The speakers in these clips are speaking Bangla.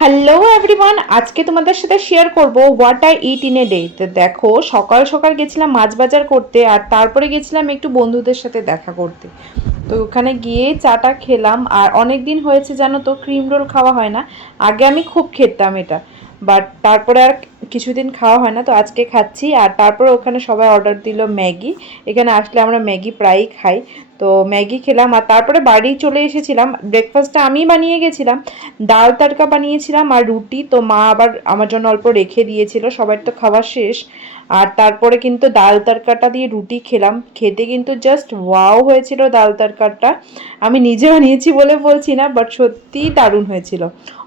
হ্যালো এভরিওয়ান, আজকে তোমাদের সাথে শেয়ার করব what I it in a day. তো দেখো, সকাল সকাল গেছিলাম মাছ বাজার করতে, আর তারপরে গেছিলাম একটু বন্ধুদের সাথে দেখা করতে। তো ওখানে গিয়ে চাটা খেলাম। আর অনেক দিন হয়েছে জানো তো, ক্রিম রোল খাওয়া হয় না। আগে আমি খুব খেতাম এটা, বাট তারপরে আর কিছুদিন খাওয়া হয় না, তো আজকে খাচ্ছি। আর তারপরে ওখানে সবাই অর্ডার দিল ম্যাগি। এখানে আসলে আমরা ম্যাগি প্রায়ই খাই। তো ম্যাগি খেলাম, আর তারপরে বাড়ি চলে এসেছিলাম। ব্রেকফাস্টটা আমি বানিয়ে গেছিলাম, ডাল তড়কা বানিয়েছিলাম আর রুটি। তো মা আবার আমার জন্য অল্প রেখে দিয়েছিল, সবার তো খাওয়া শেষ। আর তারপরে কিন্তু ডাল তড়কাটা দিয়ে রুটি খেলাম, খেতে কিন্তু জাস্ট ওয়াও হয়েছিল ডাল তড়কাটা। আমি নিজে বানিয়েছি বলে বলছি না, বাট সত্যিই দারুণ হয়েছিল।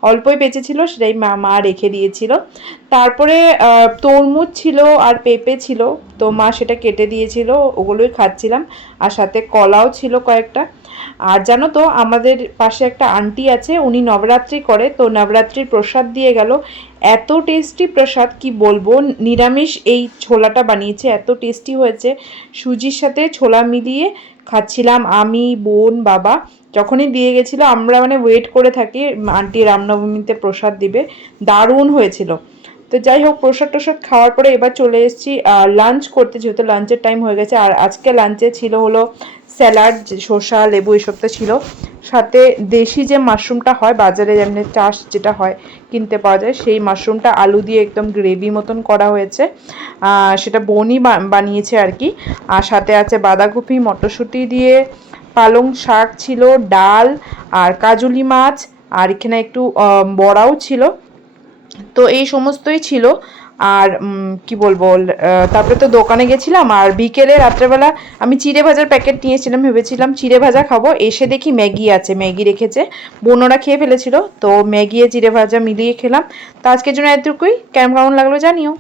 অল্পই বেঁচেছিল, সেটাই মা রেখে দিয়েছিল। তারপরে তরমুজ ছিল আর পেঁপে ছিল, তো মা সেটা কেটে দিয়েছিল, ওগুলোই খাচ্ছিলাম। আর সাথে কলাও ছিল কয়েকটা। আর জানো তো, আমাদের পাশে একটা আন্টি আছে, উনি নবরাত্রি করে, তো নবরাত্রির প্রসাদ দিয়ে গেল। এত টেস্টি প্রসাদ কি বলবো, নিরামিষ এই ছোলাটা বানিয়েছে, এত টেস্টি হয়েছে। সুজির সাথে ছোলা মিলিয়ে খাচ্ছিলাম আমি, বোন, বাবা। যখনই দিয়ে গেছিলো আমরা মানে ওয়েট করে থাকি আন্টি রামনবমীতে প্রসাদ দিবে। দারুণ হয়েছিল। তো যাই হোক, প্রসাদ টোসাদ খাওয়ার পরে এবার চলে এসেছি লাঞ্চ করতে, যেহেতু লাঞ্চের টাইম হয়ে গেছে। আর আজকে লাঞ্চে ছিল হলো স্যালাড, শসা, লেবু, এসবটা ছিল। সাথে দেশি যে মাশরুমটা হয় বাজারে, যেমনি চাষ যেটা হয় কিনতে পাওয়া যায়, সেই মাশরুমটা আলু দিয়ে একদম গ্রেভি মতন করা হয়েছে। সেটা বোনই বানিয়েছে আর কি। আর সাথে আছে বাঁধাকপি, মটরশুঁটি দিয়ে, পালং শাক ছিল, ডাল, আর কাজুলি মাছ, আর এখানে একটু বড়াও ছিল। তো এই সমস্তই ছিল। আর কি বলবো, তারপরে তো দোকানে গেছিলাম। আর বিকেলে রাত্রেবেলা আমি চিড়ে ভাজার প্যাকেট নিয়েছিলাম, ভেবেছিলাম চিড়ে ভাজা খাবো। এসে দেখি ম্যাগি আছে, ম্যাগি রেখেছে, বোনরা খেয়ে ফেলেছিল। তো ম্যাগি আর চিড়ে ভাজা মিলিয়ে খেলাম। তো আজকের জন্য এতটুকুই। কেমন লাগলো জানিও।